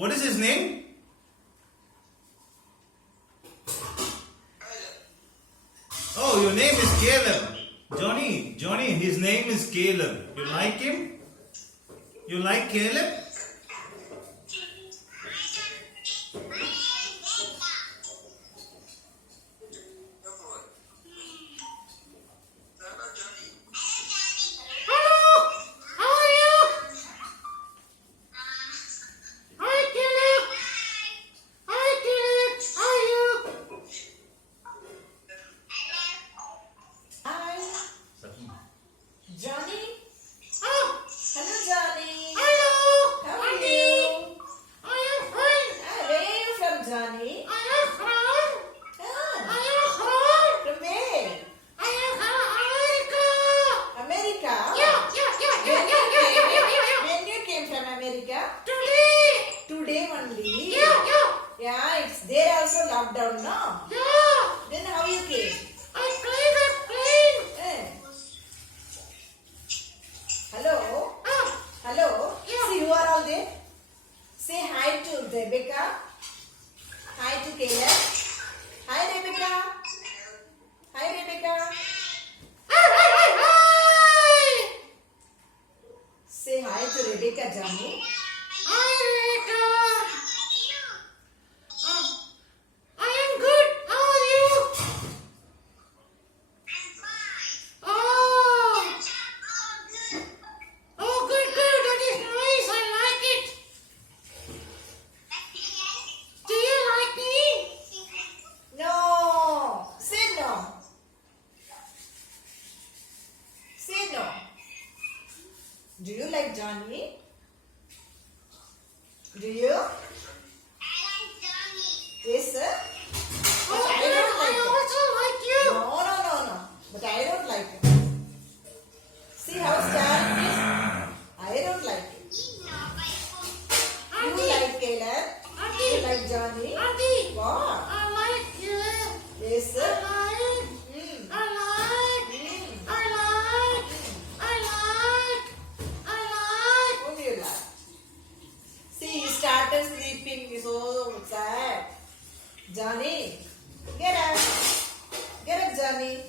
What is his name? Oh, your name is Caleb. Johnny, his name is Caleb. You like him? You like Caleb? Johnny? Oh! Hello, Johnny. Hello! How are Auntie! you? I am fine. Where are you from, Johnny? I am from. Ah, I am from. from where? I am from America. America? Yeah. When you came from America? Today. Today only? Yeah. Yeah, it's there also lockdown, no? Yeah. Then how you came? I play that plane. Eh. Hello? Ah, Hello? Yeah. See, who are all there? Say hi to Rebecca. Hi to Caleb. Hi, Rebecca. Hi, Rebecca. hi. Say hi to Rebecca, Johnny. Hi, Rebecca. I am good. How are you? Oh, good. That is nice. I like it. Do you like me? No. Say no. Say no. Do you like Johnny? Do you? Yes, sir. Oh, But I good. don't like I it. also like you. No. But I don't like it. See how star is? I don't like it. You Auntie, like Caleb? You Auntie, like Johnny? Auntie. What? I like you. Yes, I sir. like. Mm. I like. Mm. I like. I like. I like. Who do you like? See, you started sleeping. You're so sad. Johnny, get up. Get up, Johnny.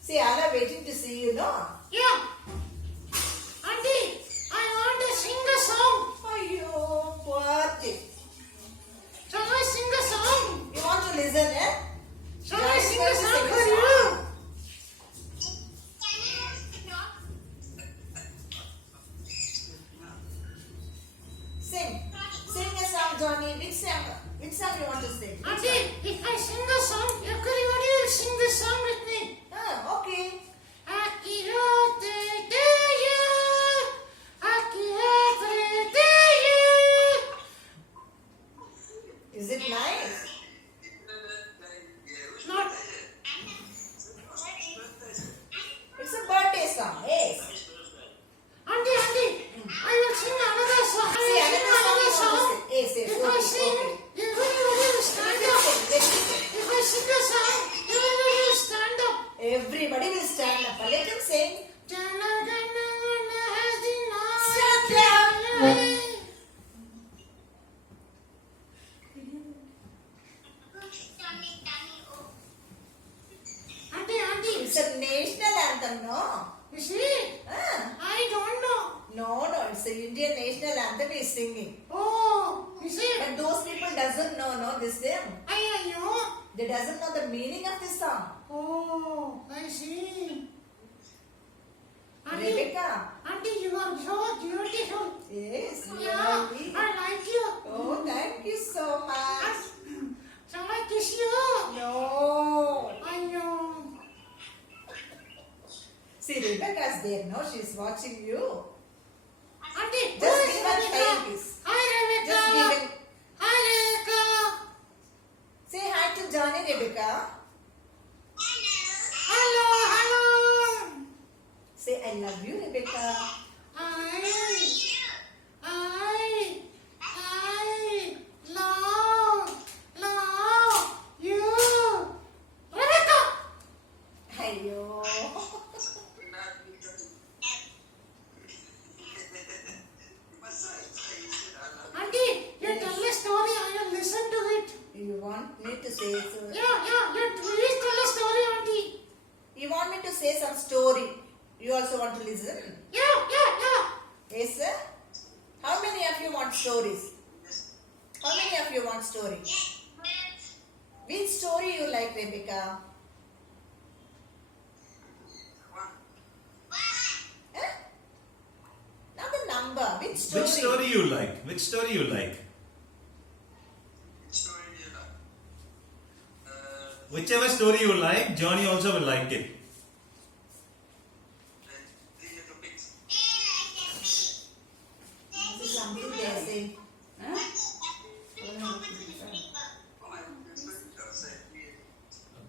See, Anna waiting to see you, no? Yeah. Auntie, I want to sing a song. Ayyo, poor thing. Shall I sing a song? You want to listen, eh? Shall I Johnny's sing going a to song sing a for song. you? Sing. Sing a song, Johnny. Which song? Which song you want to sing? Which Auntie, song? if I sing a song, everybody will sing this song with me. Ah, okay. Happy birthday to you. Happy birthday to you. Is it nice? Not. It's a birthday song. Yes. Auntie, I will sing another song. I See, will another sing song another you want to song. sing. Yes, yes. If I sing, Okay. everybody will stand up. Let me sing. If I sing a song, everybody will stand up. Everybody will stand up. Let him sing. Jana Jana Jana has the night. Stand up. Auntie, It's a national anthem, no? you see? Ah. I don't know. No. It's a Indian national anthem he's singing. Oh, you see? But those people doesn't know this thing. I know. They doesn't know the meaning of this song. Oh, I see. Auntie, Rebecca. Auntie, you are so beautiful. Yes, you Yeah, are me. I like you. Oh, thank you so much. Shall I kiss you? No. I know. See, Rebecca's there, no? She's watching you. Auntie, Just who is give her Rebecca? time, please. Hi, Rebecca. Just give it. Hi, Rebecca. Say hi to Johnny, Rebecca. Hello. Say I love you, Rebecca. I love you. Rebecca. Ayo. say? So, You please tell a story, auntie. you want me to say some story? You also want to listen? Yeah. Yes, sir. How many of you want stories? How many of you want story? Which story you like, Rebecca? Eh? Not the number. Which story? Which story you like? Which story you like? Whichever story you like, Johnny also will like it. This is something they are saying. Huh?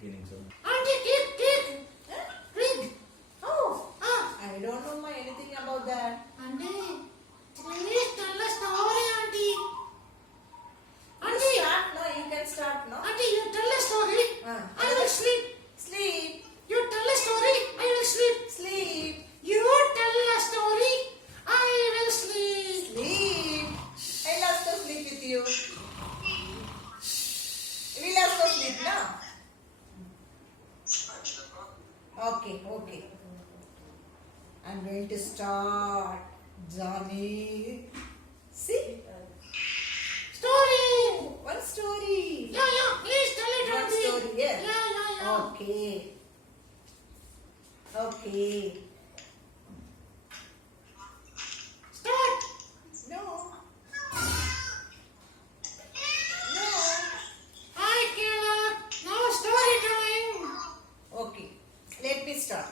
Auntie, kick. Huh? Quick. Oh, Ah, I don't know anything about that. auntie, please tell a story, auntie. You Auntie, start, no? You can start, no? auntie, you tell a story. I will sleep. Sleep, You tell a story. I will sleep. sleep, You tell a story. I will sleep. sleep. I love to sleep with you. We love to sleep now. Okay. I'm going to start. Johnny. See? Story. One story. Yeah. Please tell it, One auntie. story, yeah? Yeah. Okay. Start. No. Hi, Caleb. Now story time. Okay. Let me start.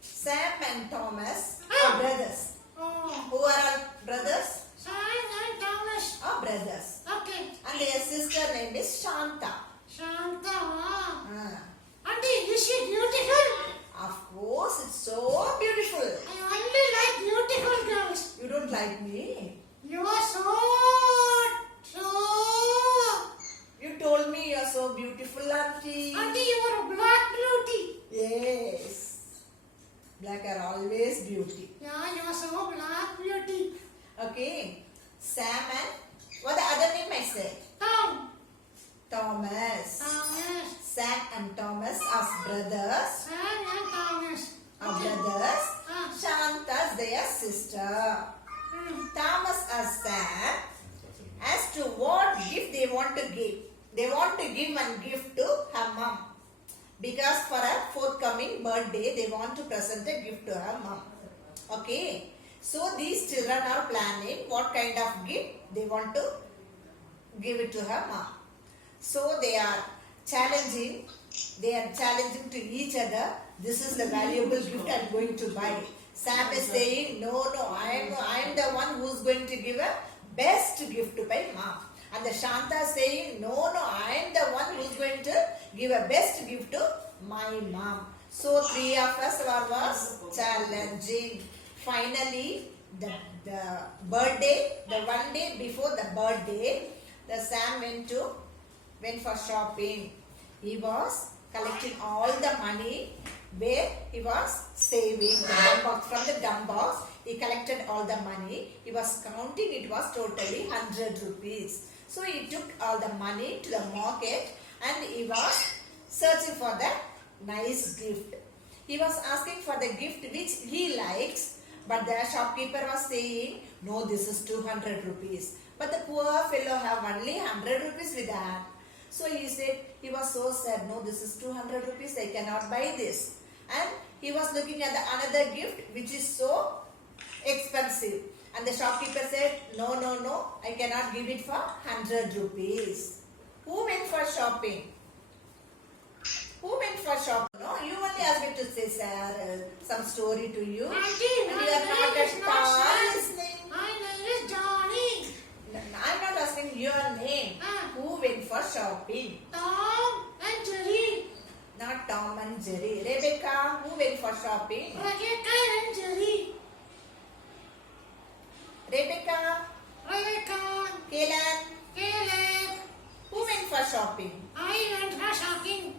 Sam and Thomas Ah. are brothers. Oh, Who are all brothers? Sam and Thomas. Are brothers. Okay. And their sister name is Shanta. Shanta. Ah. Auntie, is she beautiful? Of course, it's so beautiful. I only like beautiful girls. You don't like me? You are so. You told me you're so beautiful, auntie. Auntie, you are a black beauty. Yes. Black are always beauty. Yeah, you are so black beauty. Okay. Sam and what the other name I said? Tom. Thomas. Thomas. Sam and Thomas are brothers. Sam and Thomas. Are brothers. Ah. Shanta's their sister. Thomas as Sam as to what gift they want to give. They want to give one gift to her mom. Because for her forthcoming birthday, they want to present a gift to her mom. Okay. So these children are planning what kind of gift they want to give it to her mom. So they are challenging. They are challenging to each other. This is the valuable gift I am going to buy. Sam is saying, no, I am the one who is going to give a best gift to my mom. And the Shanta is saying, no, I am the one who is going to give a best gift to my mom. So three of us was challenging. Finally, the birthday, the one day before the birthday, the Sam went for shopping. He was collecting all the money where he was saving the dumb box. From the dumb box, he collected all the money. He was counting, it was totally 100 rupees. So he took all the money to the market and he was searching for the nice gift. He was asking for the gift which he likes, but the shopkeeper was saying, no, this is 200 rupees. But the poor fellow have only 100 rupees with that. So he said, he was so sad, no, this is 200 rupees, I cannot buy this. And he was looking at the another gift which is so expensive. And the shopkeeper said, no, I cannot give it for 100 rupees. Who went for shopping? Who went for shopping? No, you only asked me to say some story to you. Auntie, And my you are not name is at not all Sam. listening. My name is Johnny. I'm not asking your name. Ah. Who went for shopping? Tom and Jerry. Not Tom and Jerry. Rebecca, who went for shopping? Rebecca and Jerry. Rebecca, Rebecca. Kaylan, Caleb. who went for shopping? I went for shopping.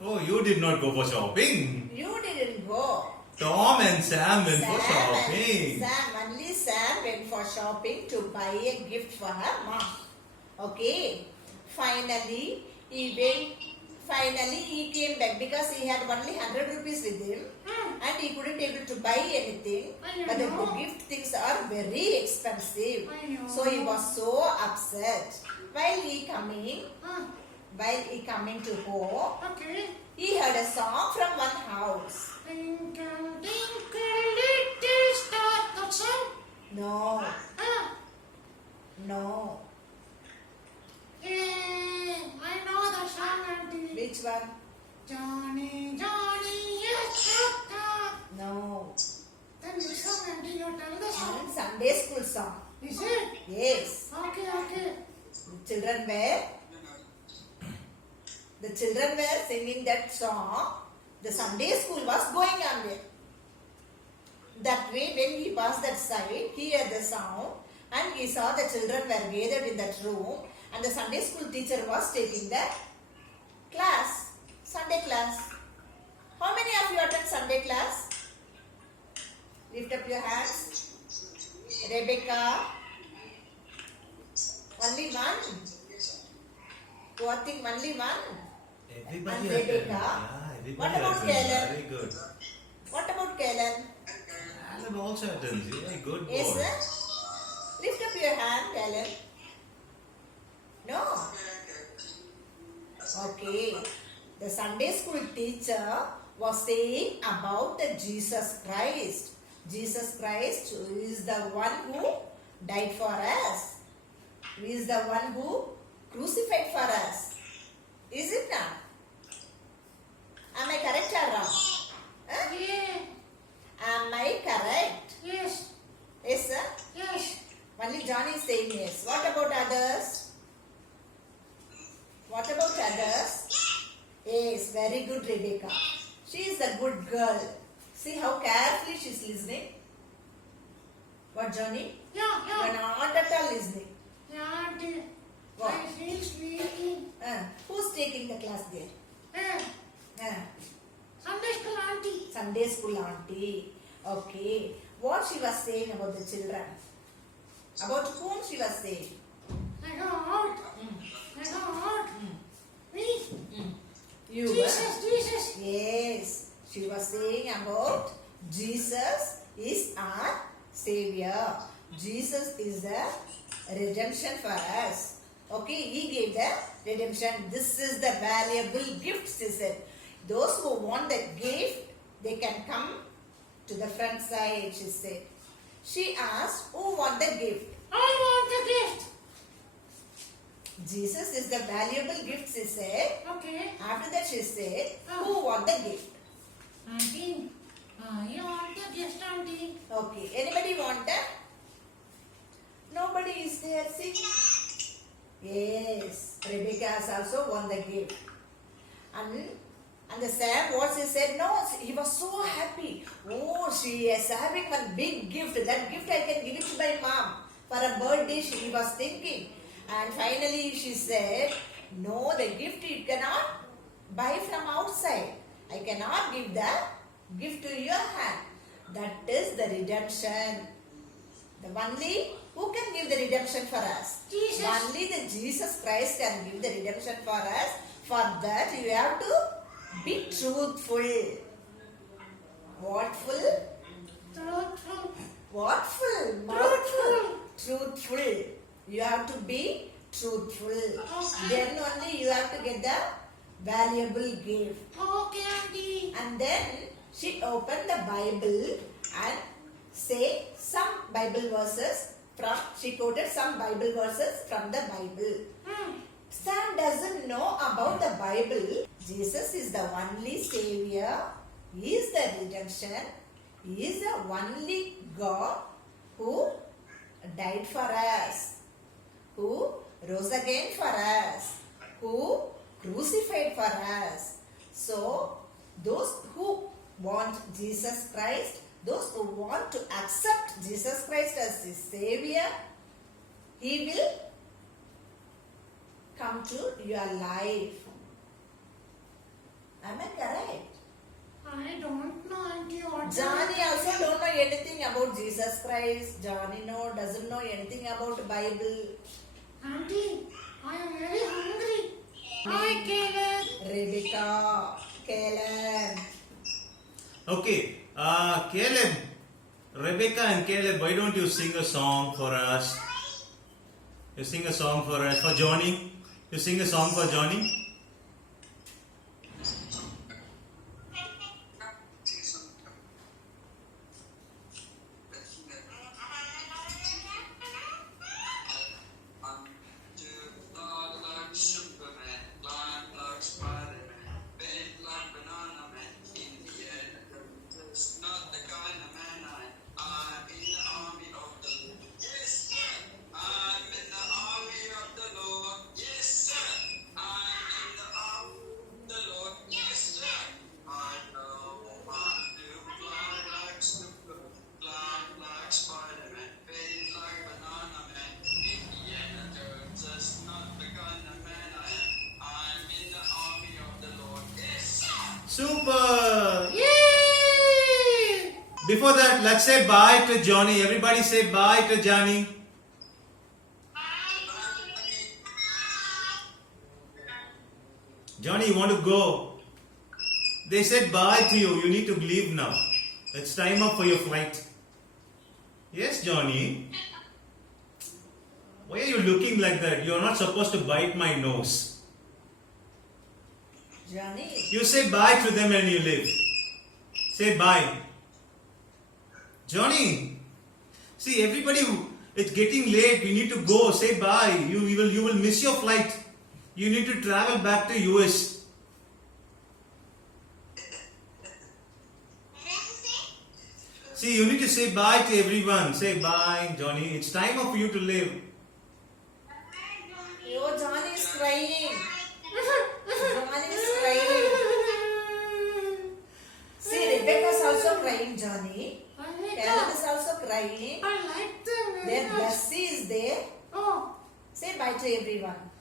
Oh, you did not go for shopping. You didn't go. Tom and Sam went for Sam shopping. only Sam went for shopping to buy a gift for her mom. Okay. Finally, he came back because he had only 100 rupees with him and he couldn't able to buy anything. But the gift things are very expensive. So he was so upset. While he coming to home, Okay. he heard a song from one house. Twinkle, twinkle, little star. That's all? No, Ah. no. Hey, I know the song, auntie. Which one? Johnny, Johnny, yes, doctor. No. Then which song, auntie? You tell the song. Sunday school song. Is it? Yes. Okay, okay. The children were singing that song. The Sunday school was going on there. That way, when he passed that side, he heard the sound and he saw the children were gathered in that room and the Sunday school teacher was taking the class, Sunday class. How many of you attend Sunday class? Lift up your hands. Rebecca. Only one. Poor thing, only one. Everybody And attended. Rebecca? Yeah, everybody What about attended. Kellen? Very good. What about Kellen? Alan also attends. Yeah, good boy. Yes, sir? Lift up your hand, Kellen. No? Okay. The Sunday school teacher was saying about the Jesus Christ. Jesus Christ who is the one who died for us. Who is the one who crucified for us. Is it not? Am I correct or wrong? Huh? Yeah. Am I correct? Yes. Yes, sir? Yes. Only John is saying yes. What about others? What about others? Yes, very good, Rebecca. She is a good girl. See how carefully she is listening. What, Johnny? Yeah, You are yeah. not at all listening. Yeah, auntie. What? I feel sleepy. Who's taking the class there? Hey, Sunday school auntie. Sunday school auntie. Okay. What she was saying about the children? About whom she was saying? I go out. Mm. I go out. Me. You were? Jesus. Yes, she was saying about Jesus is our Savior. Jesus is the redemption for us. Okay, He gave the redemption. This is the valuable gift, she said. Those who want the gift, they can come to the front side, she said. She asked, who want the gift? I want the gift. Jesus is the valuable gift, she said. Okay. After that, she said, who want the gift? Auntie, I want the gift, auntie. Okay. Anybody want that? Nobody is there. See? Yes. Rebecca has also won the gift. And the Sam, what she said? No, he was so happy. Oh, she is having one big gift. That gift I can give it to my mom for a birthday. She was thinking. And finally she said, no, the gift you cannot buy from outside. I cannot give the gift to your hand. That is the redemption. The only who can give the redemption for us? Jesus. Only the Jesus Christ can give the redemption for us. For that you have to be truthful. What full? Truthful. What full? Truthful. Truthful. You have to be truthful. Okay. Then only you have to get the valuable gift. Okay, auntie. And then she opened the Bible and say some Bible verses from, she quoted some Bible verses from the Bible. Sam doesn't know about the Bible. Jesus is the only Savior. He is the redemption. He is the only God who died for us, who rose again for us, who crucified for us. So, those who want Jesus Christ, those who want to accept Jesus Christ as his Savior, He will come to your life. Am I correct? I don't know, auntie, what John Jesus Christ. Johnny doesn't know anything about Bible. Auntie, I am very hungry. Hi, Caleb. Rebecca, Caleb. Okay, Caleb, Rebecca and Caleb, why don't you sing a song for us? You sing a song for us, for Johnny. You sing a song for Johnny. Super! Yay! Before that, let's say bye to Johnny. Everybody say bye to Johnny. Johnny, you want to go? They said bye to you. You need to leave now. It's time up for your flight. Yes, Johnny. Why are you looking like that? You're not supposed to bite my nose. Johnny. You say bye to them and you leave. Say bye. Johnny. See, everybody, it's getting late. We need to go. Say bye. You will miss your flight. You need to travel back to US. See, you need to say bye to everyone. Say bye, Johnny. It's time for you to leave. Oh, Johnny is crying. Johnny is crying. See, Rebecca is also crying, Johnny. Caleb is also crying. I like them very Then much. Bessie is there. Oh, Say bye to everyone.